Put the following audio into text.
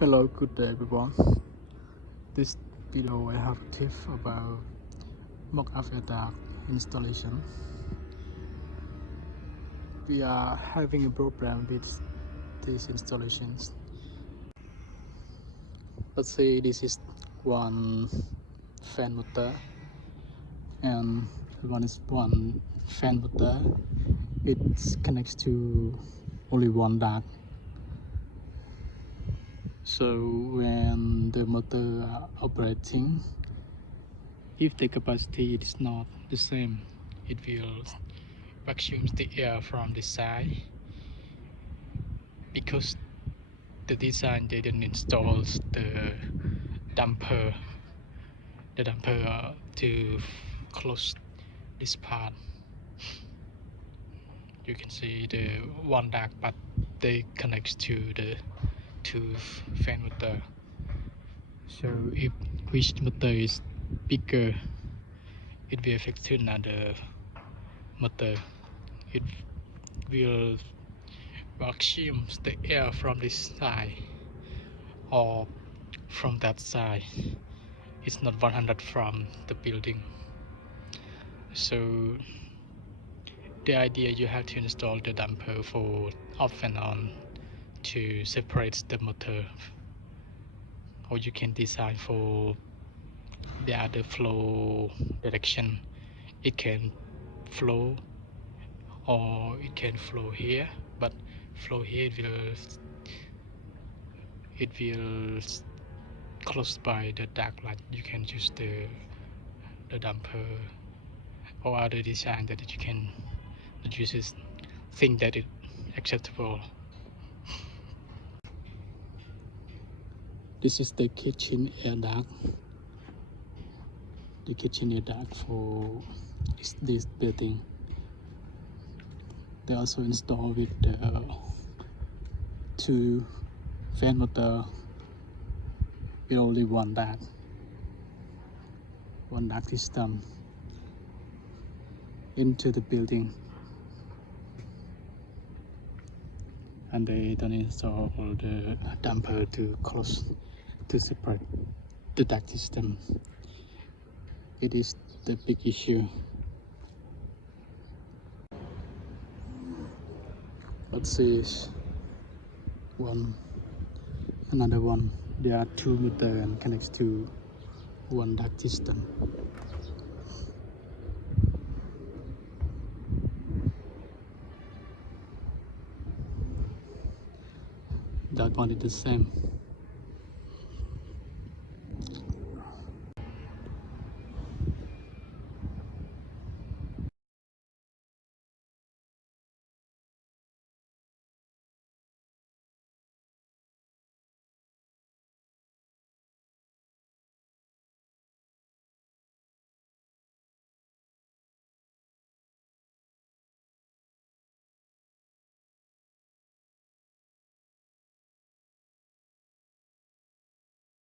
Hello, good day everyone. This video I have a tip about mock-up Duct installation. We are having a problem with these installations. Let's say this is one fan motor and one fan motor. It connects to only one duct. So when the motor are operating, if the capacity is not the same, it will vacuum the air from the side. Because the design didn't install damper the damper to close this part. You can see the one duct, but they connect to the two fan motor. So if which motor is bigger, it will affect to another motor. It will vacuum the air from this side or from that side. It's not 100 from the building. So the idea, you have to install the damper for off and on to separate the motor, or you can design for the other flow direction. It can flow or it can flow here, but flow here it will close by the duct. Like you can use the damper or other design that you can use, think that it acceptable. This is the kitchen air duct. The kitchen air duct for this building. They also install with the two fan motor with only one duct system into the building, and they don't install the damper to close to separate the duct system. It is the big issue. Let's see another one. There are two motor and connects to one duct system. That one is the same.